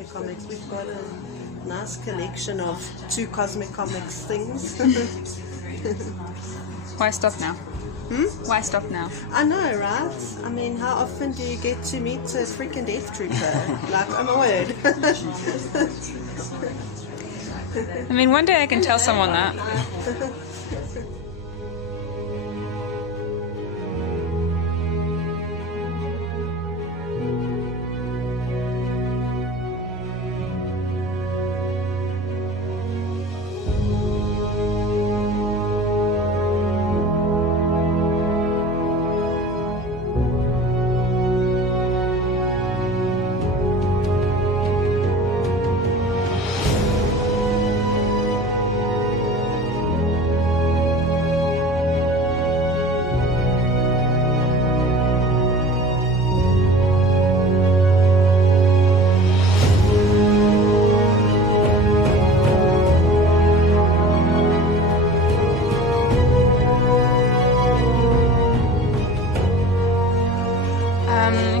Cosmic Comics. We've got a nice collection of 2 Cosmic Comics things. Why stop now? Why stop now? I know, right? I mean, how often do you get to meet a freaking Death Trooper? Like, oh my word. I mean, one day I can tell someone that.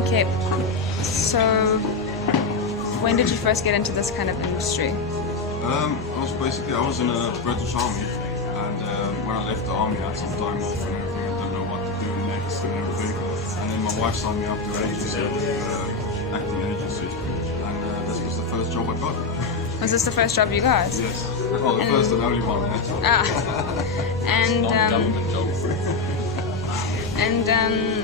Okay, so when did you first get into this kind of industry? I was in the British Army, and when I left the army I had some time off and everything. I didn't know what to do next and everything. And then my wife signed me up to agency, acting agency, and this was the first job I got. Was this the first job you got? Yes. Well, the first and only one. And Non-government job. And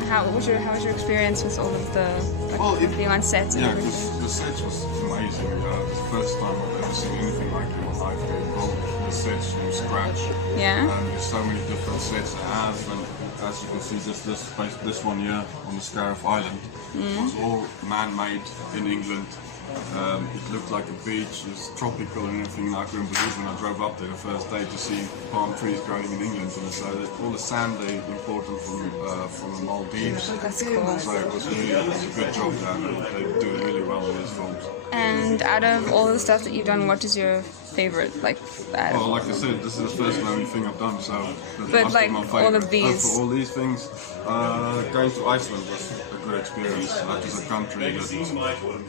how was your experience with all of the being on sets and everything? Yeah, the sets was amazing. It's the first time I've ever seen anything like it in my life. They built the sets from scratch. Yeah. And there's so many different sets it has, and as you can see, just this one here on the Scariff Island was all man-made in England. It looked like a beach, it was tropical and everything. I couldn't believe when I drove up there the first day to see palm trees growing in England. And so all the sand they imported from the Maldives. That's cool. So it was a good job there. They do really well in these films. And out of all the stuff that you've done, what is your favorite? Well, like I said, this is the first and only thing I've done. So, but like all of these. For all these things, going to Iceland was a good experience. That is a country that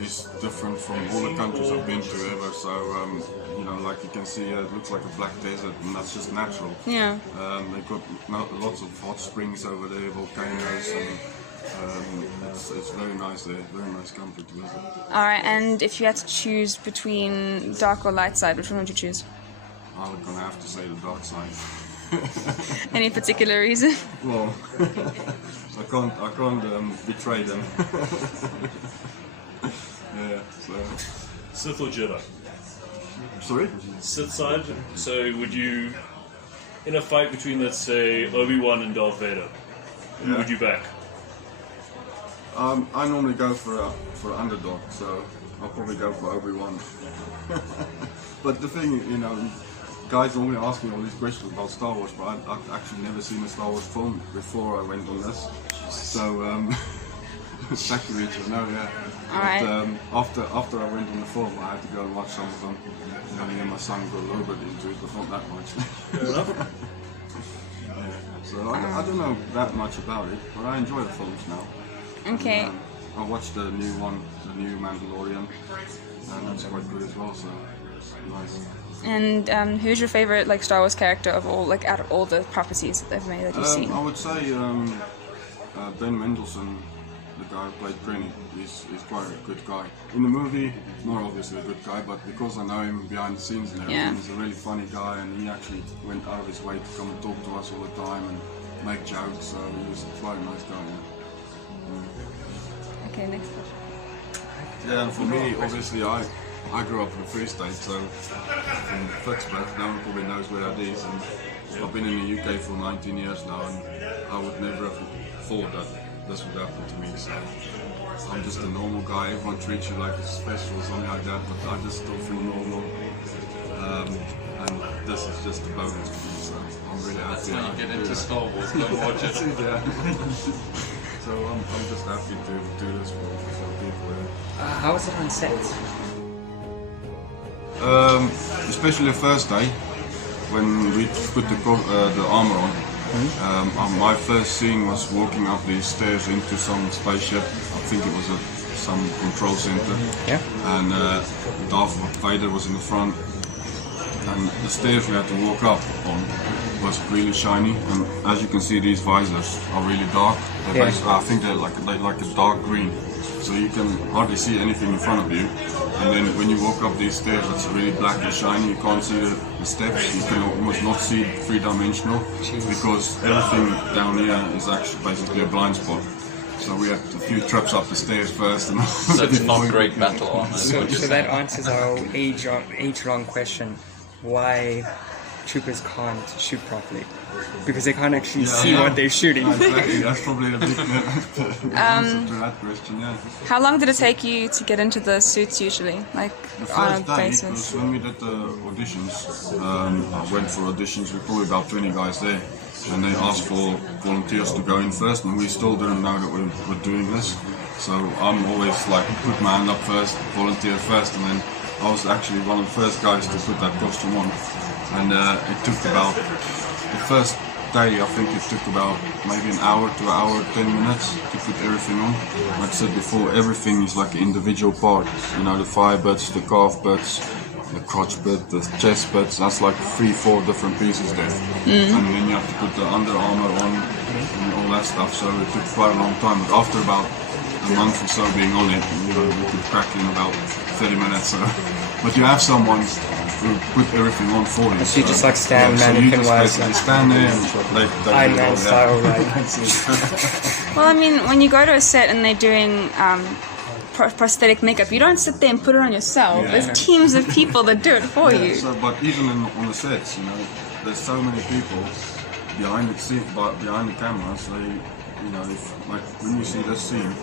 is different from all the countries I've been to ever. So, you know, like you can see, it looks like a black desert, and that's just natural. Yeah. They've got lots of hot springs over there, volcanoes, and it's very nice there. Very nice country to visit. All right, and if you had to choose between dark or light side, which one would you choose? I'm gonna have to say the dark side. Any particular reason? Well, I can't betray them. Yeah. So. Sith or Jedi? Sorry? Sith side. So would you, in a fight between, let's say, Obi-Wan and Darth Vader, who would you back? I normally go for underdog, so I'll probably go for Obi-Wan. But the thing, you know, guys normally ask me all these questions about Star Wars, but I've actually never seen a Star Wars film before I went on this. So, sacrilege, no, yeah. But after I went on the film, I had to go and watch some of them. You know, me and my son got a little bit into it, but not that much. Fair enough. Yeah, so I don't know that much about it, but I enjoy the films now. Okay. And, I watched the new one, the new Mandalorian, and that's quite good as well. So nice. And who's your favorite Star Wars character of all, out of all the properties that they've made that you've seen? I would say Ben Mendelsohn, the guy who played Granny, is quite a good guy. In the movie, not obviously a good guy, but because I know him behind the scenes and everything, he's a really funny guy, and he actually went out of his way to come and talk to us all the time and make jokes. So he was quite a nice guy. Okay, next question. Yeah, and for me, obviously, I grew up in the Free State, so in Pittsburgh, no one probably knows where that is, and I've been in the UK for 19 years now, and I would never have thought that this would happen to me, so I'm just a normal guy. Everyone treats you like it's special or something like that, but I just still feel normal, and this is just a bonus for me, so I'm really happy. That's how you get into Star Wars, go watch it. Yeah. So I'm just happy to do this for some people. How was it on set? Especially the first day when we put the armor on. My first scene was walking up these stairs into some spaceship. I think it was a some control center. Yeah. And Darth Vader was in the front. And the stairs we had to walk up on was really shiny. And as you can see, these visors are really dark. I think they're like a dark green. So you can hardly see anything in front of you. And then when you walk up these stairs, it's really black and shiny. You can't see the steps. You can almost not see three-dimensional because everything down here is actually basically a blind spot. So we had a few trips up the stairs first. And So it's not great battle armor. So that answers our age-long question: why troopers can't shoot properly? Because they can't actually see what they're shooting. Exactly. That's probably a big answer to that question. Yeah. How long did it take you to get into the suits usually, like The on a first day was basis? when we did the auditions. I went for auditions with probably about 20 guys there, and they asked for volunteers to go in first, and we still didn't know that we were doing this. So I'm always like put my hand up first, volunteer first, and then I was actually one of the first guys to put that costume on. And it took about the first day. I think it took about maybe an hour to an hour 10 minutes to put everything on. Like I said before, everything is like an individual part. You know, the thigh bits, the calf bits, the crotch bit, the chest bits. That's like 3-4 different pieces there. And then you have to put the under armor on and all that stuff. So it took quite a long time. But after about a month or so being on it, you know, we could crack in about 30 minutes. So. But you have someone who put everything on for you. So you just like stand so you mannequin just wise, basically stand there and they Iron do it Man all, style, yeah. like. Well, I mean, when you go to a set and they're doing prosthetic makeup, you don't sit there and put it on yourself. Yeah. There's teams of people that do it for Yeah, you. so, but even on the sets, you know, there's so many people behind the scene, behind the cameras. You know, like when you see this scene,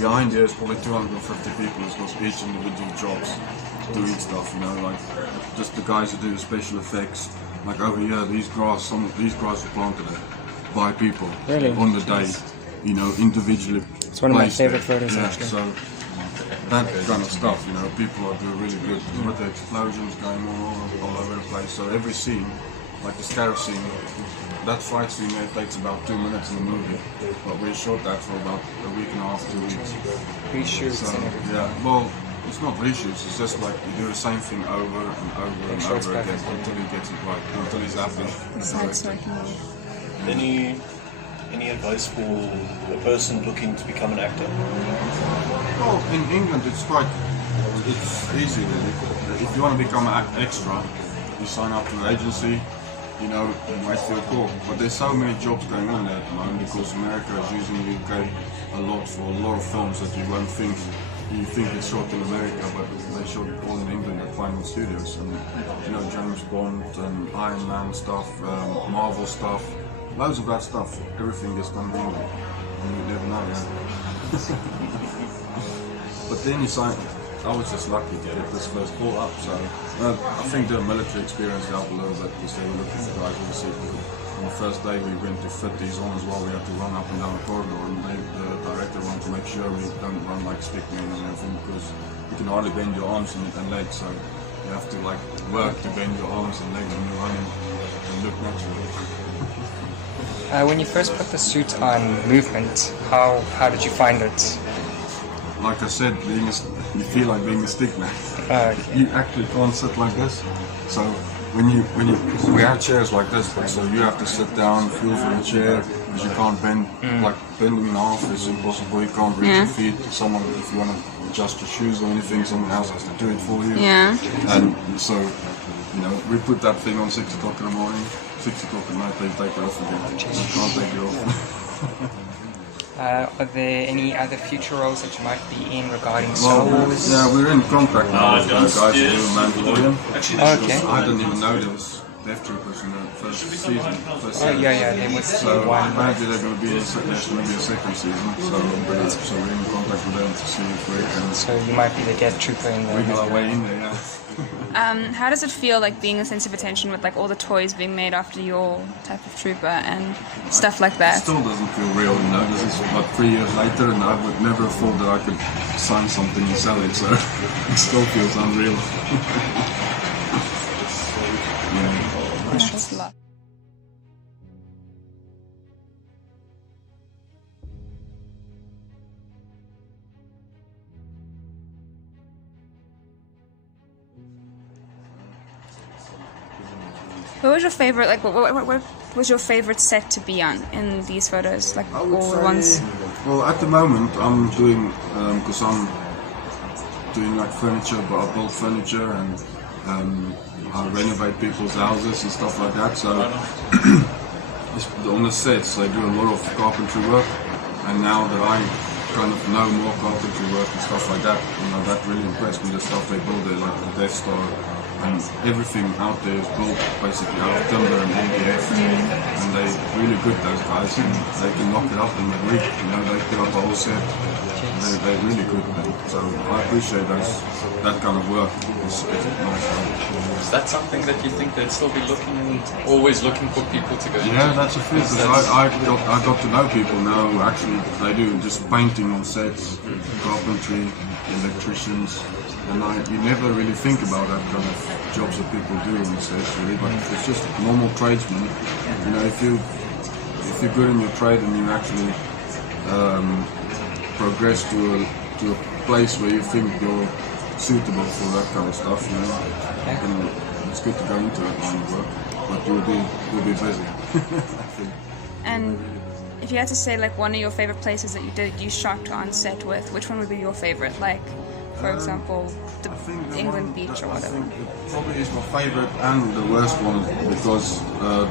behind there is probably 250 people who's got each individual jobs doing stuff. You know, like just the guys who do the special effects. Like over here, some of these grass were planted by people Really? on the day. You know, individually. It's one of my placed favorite there. photos, Yeah, actually. so that kind of stuff, you know, people are doing really good with the explosions going on all over the place. So every scene, like the scarab scene, that fight scene there takes about 2 minutes in the movie, but we shot that for about a week and a half, 2 weeks. Reshoots So and everything. yeah, well, it's not reshoots. It's just like you do the same thing over and over and sure it's over again perfect. until he gets it right, until he's happy. Side striking. Any advice for a person looking to become an actor? Well, in England it's easy really. If you want to become an extra, you sign up to an agency, you know, and wait for your call. But there's so many jobs going on there at the moment because America is using the UK a lot for a lot of films that you won't think. You think it's shot in America, but they shot all in England at Final Studios. And you know, James Bond and Iron Man stuff, Marvel stuff, loads of that stuff. Everything gets done in England, and you never know. Yeah. But then I was just lucky to get this first call up, so I think the military experience helped a little bit because they were looking for guys obviously. On the first day we went to fit these on as well, we had to run up and down the corridor and the director wanted to make sure we don't run like stickmen and everything because you can hardly bend your arms and legs, so you have to like work to bend your arms and legs when you're running and look natural. When you first put the suit on movement, how did you find it? Like I said, you feel like being a stickman. Okay. You actually can't sit like this. So we have chairs like this, but so you have to sit down, feel for the chair, because you can't bend. Like bending in half is impossible. You can't reach your feet. Someone, if you want to adjust your shoes or anything, someone else has to do it for you. Yeah. And so, you know, we put that thing on 6 o'clock in the morning. 6 o'clock at night, they take it off again. You can't take it off. Are there any other future roles that you might be in regarding Star Well, Wars? yeah, we're in contact now with the guys who do Mandalorian. Okay. I didn't even know there was Death Troopers in the first season. Oh yeah, there was So one. apparently they're going to be there's going to be a second season. So we're in contact with them to see if we can So you might be the Death Trooper in wiggle our the. way in there. Yeah. How does it feel like being the centre of attention with like all the toys being made after your type of trooper and stuff like It that? still doesn't feel real, you know. This is about 3 years later, and I would never have thought that I could sign something and sell it. So it still feels unreal. Yeah. That's a lot. What was your favorite? Like, what was your favorite set to be on in these photos? Like I all would the say, ones. well, at the moment I'm doing, because I'm doing like furniture, but I build furniture and I renovate people's houses and stuff like that. So on the sets they do a lot of carpentry work, and now that I kind of know more carpentry work and stuff like that, you know, that really impressed me. The stuff they build there, like the Death Star, and everything out there is built basically out of timber and MDF, and they're really good, those guys, and they can knock it up in a week. You know, they put up a whole set. They're really good, man. So I appreciate that kind of work. It's nice. Is that something that you think they'd still be always looking for people to go into? Yeah, that's a fit, because I got to know people now who actually they do just painting on sets, carpentry, electricians, and you never really think about that kind of jobs that people do on sets, really, but it's just normal tradesmen. You know, if you're good in your trade and you actually progress to a place where you think you're suitable for that kind of stuff, you know, and it's good to go into that line of work, but you'll be busy. I think. And if you had to say like one of your favorite places that you shot on set with, which one would be your favorite? Like, for example, the England beach or whatever. I think it probably is my favorite and the worst one, because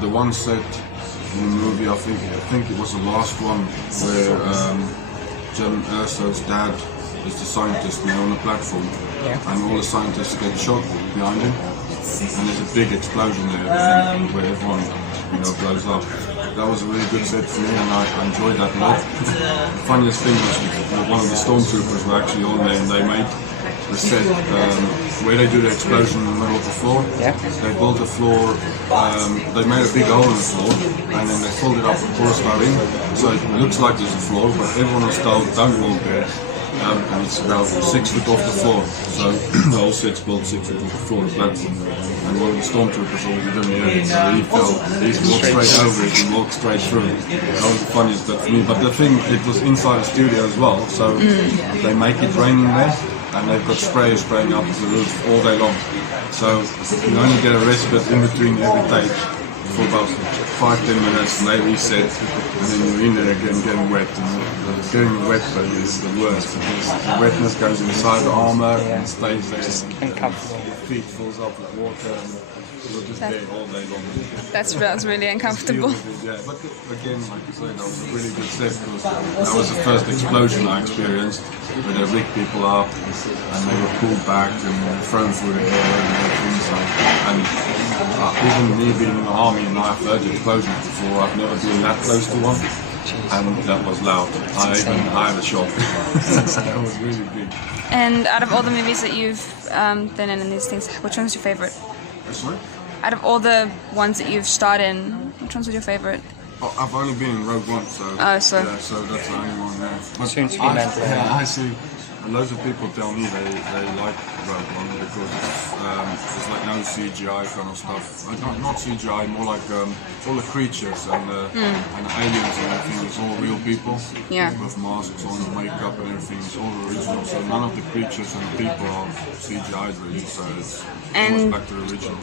the one set in the movie, I think it was the last one where John Urso's dad is the scientist, you know, on the platform, and all the scientists get shot behind him, and there's a big explosion there where everyone, you know, blows up. That was a really good set for me, and I enjoyed that a lot. The funniest thing was one of the stormtroopers were actually on there, and they made the set where they do the explosion in the middle of the floor. They built the floor, they made a big hole in the floor, and then they filled it up with polystyrene, so it looks like there's a floor, but everyone was told don't walk there. And it's about 6 foot off the floor, so the whole set's built 6 foot off the floor, the platform. And one of the stormtroopers already done the area, so he walked straight over it and walked straight through. That was the funniest stuff for me. But the thing, it was inside the studio as well, so they make it raining there, and they've got sprayers spraying up the roof all day long. So you only get a respite in between every take for about 5-10 minutes, and they reset, and then you're in there again getting wet. And getting wet is the worst, because the wetness goes inside the armour and stays there. Just uncomfortable. Your feet fills up with water, and you're just there all day long. That's really uncomfortable. Yeah, but again, like you said, that was a really good set, because that was the first explosion I experienced, where they rigged people up and they were pulled back and thrown through the air and everything. So, and even me being in the army, and I've heard explosions before, I've never been that close to one, and that was loud. I had a shock. That was really big. And out of all the movies that you've been in these things, which one's your favorite? Sorry? Out of all the ones that you've starred in, which one's your favorite? Oh, I've only been in Rogue One, so Oh, so- yeah, so that's the only one there. But Soon to be Mandalorian. I see. Loads of people tell me they like Rogue One because it's like no CGI kind of stuff. Not CGI, more like all the creatures and the aliens and everything. It's all real people with masks on, makeup and everything. It's all original. So none of the creatures and the people are CGI'd really. So it's almost back to the original.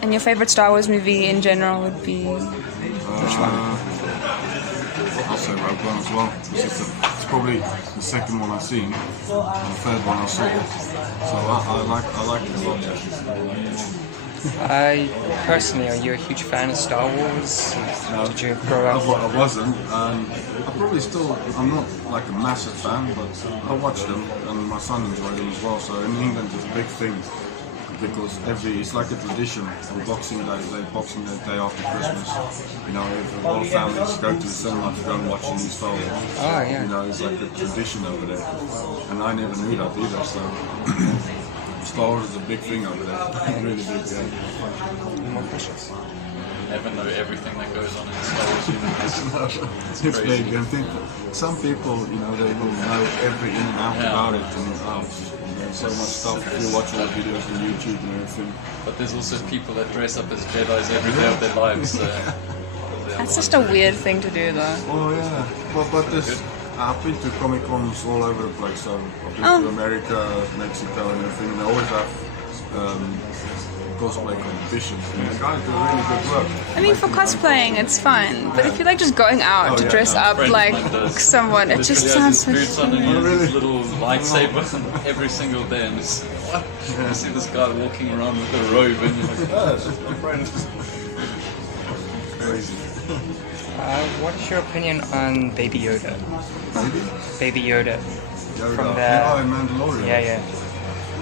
And your favorite Star Wars movie in general would be which one? I'll say Rogue One as well. It's probably the second one I've seen, and the third one I saw. So I like it a lot. Personally, are you a huge fan of Star Wars? Did you grow up? I wasn't. I probably still. I'm not like a massive fan, but I watch them, and my son enjoyed them as well. So in England, it's a big thing. Because it's like a tradition. On Boxing Day after Christmas, you know, all families go to the cinema to go and watch these films. Oh, yeah. You know, it's like a tradition over there, and I never knew that either. So Star Wars is a big thing over there, really big. Yeah. More questions? Never know everything that goes on in the Star Wars universe. It's big. I think some people, you know, they will know every in and out about it, and there's so much stuff. If you watch all the videos on YouTube and everything. But there's also people that dress up as Jedis every day of their lives. That's just a weird thing to do, though. Oh yeah, but there's. I've been to Comic Cons all over the place. So I've been to America, Mexico, and everything. And they always have cosplay competition. And the guys do really good work. I mean, for cosplaying, it's fun. But if you're like just going out to dress up Friend of like mine does. someone, it just Literally sounds so has his boots on and silly. he has Really? his little lightsaber every single day, and it's what? You see this guy walking around with a robe, and you're like, Crazy. What is your opinion on Baby Yoda? Baby Yoda. Yoda. From the- Yeah, in Mandalorian. Yeah.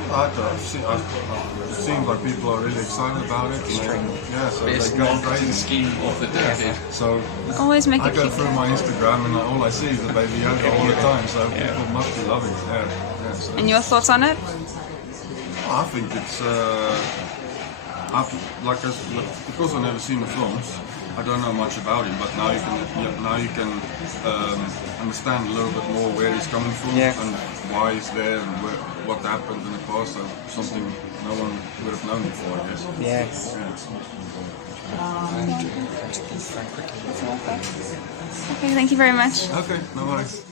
It seems like people are really excited about it. Yeah, so best they go marketing crazy. scheme of the decade. So Always make I it go cute. through my Instagram and all I see is the Baby Yoda all the time. So people must be loving it. Yeah. So And your thoughts on it? I think it's because I've never seen the films. I don't know much about him, but now you can understand a little bit more where he's coming from and why he's there and what happened in the past. So something no one would have known before, I guess. Yes. Okay, thank you very much. Okay, no worries.